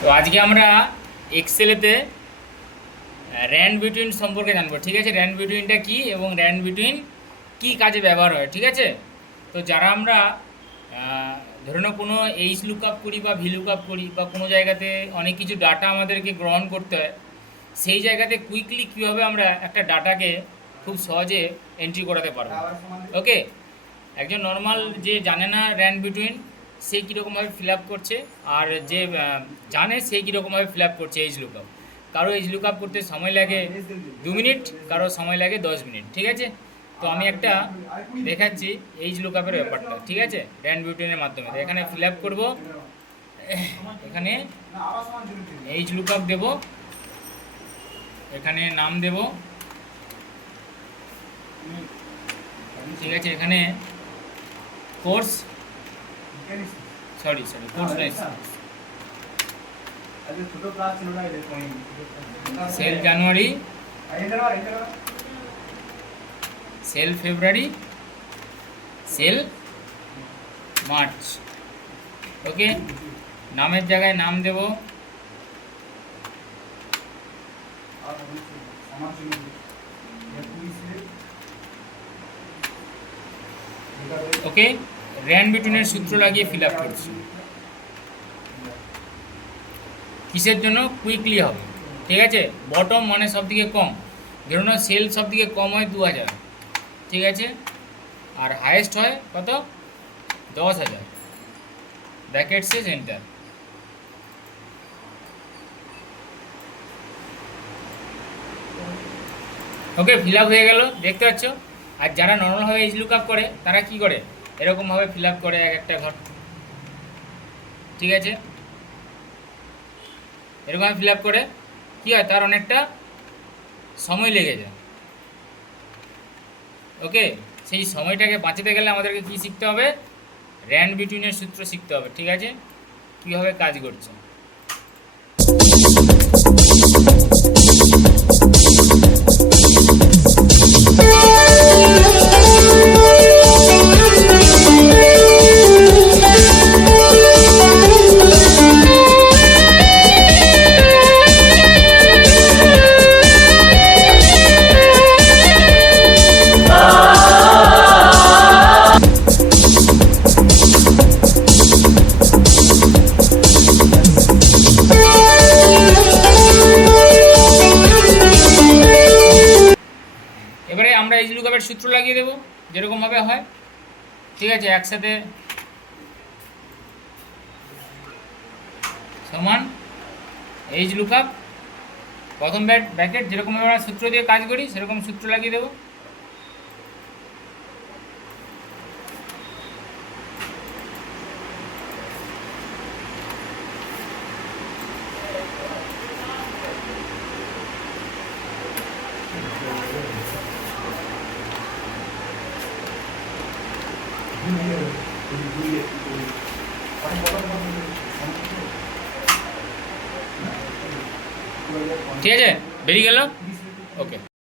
তো আজকে আমরা এক্সেলেতে র্যান্ড বিটুইন সম্পর্কে জানবো। ঠিক আছে, র্যান্ড বিটুইনটা কী এবং র্যান্ড বিটুইন কী কাজে ব্যবহার হয়। ঠিক আছে, তো যারা আমরা ধরে নাও কোনো এইচ লুক আপ করি বা ভি লুক আপ করি বা কোনো জায়গাতে অনেক কিছু ডাটা আমাদেরকে গ্রহণ করতে হয়, সেই জায়গাতে কুইকলি কীভাবে আমরা একটা ডাটাকে খুব সহজে এন্ট্রি করাতে পারবো। ওকে, একজন নর্মাল যে জানে না র্যান্ড বিটুইন সে কীরকমভাবে ফিল আপ করছে, আর যে জানে সে কীরকমভাবে ফিল আপ করছে এইচ লুক আপ। কারো এইচ লুক আপ করতে সময় লাগে 2 মিনিট, কারো সময় লাগে 10 মিনিট। ঠিক আছে, তো আমি একটা দেখাচ্ছি এইচ লুক আপের ব্যাপারটা। ঠিক আছে, র্যান্ড বিটুইনের মাধ্যমে তো এখানে ফিল আপ করবো, এখানে এইচ লুক আপ দেবো, এখানে নাম দেব। ঠিক আছে, এখানে কোর্স কোর্স সেল জানুয়ারি, সেল ফেব্রুয়ারি, সেল মার্চ। ওকে, নামের জায়গায় নাম দেব, ওকে। র্যান্ড বিটুইনের সূত্র লাগিয়ে ফিল আপ করছি। কিসের জন্য? কুইকলি হবে। ঠিক আছে, বটম মানে সব থেকে কম, ধরুন সেল সব থেকে কম হয় 2000। ঠিক আছে, আর হায়েস্ট হয় কত? 10,000। ব্র্যাকেট শেষ, এন্টার। ওকে, ফিল আপ হয়ে গেল, দেখতে পাচ্ছ। আর যারা নর্মালভাবে এইচ লুক আপ করে তারা কি করে? এরকমভাবে ফিল আপ করে এক একটা ঘর। ঠিক আছে, এরকম ফিল আপ করে কী হয়, তার অনেকটা সময় লেগে যায়। ওকে, সেই সময়টাকে বাঁচাতে গেলে আমাদেরকে কী শিখতে হবে? র্যান্ড বিটুইনের সূত্র শিখতে হবে। ঠিক আছে, কীভাবে কাজ করছে। এবারে আমরা এইচ লুক আপের সূত্র লাগিয়ে দেবো যেরকমভাবে হয়। ঠিক আছে, একসাথে সমান এইচ লুক আপ, প্রথম ব্র্যাকেট যেরকমভাবে আমরা সূত্র দিয়ে কাজ করি সেরকম সূত্র লাগিয়ে দেবো। ঠিক আছে, বেরিয়ে গেল। ওকে।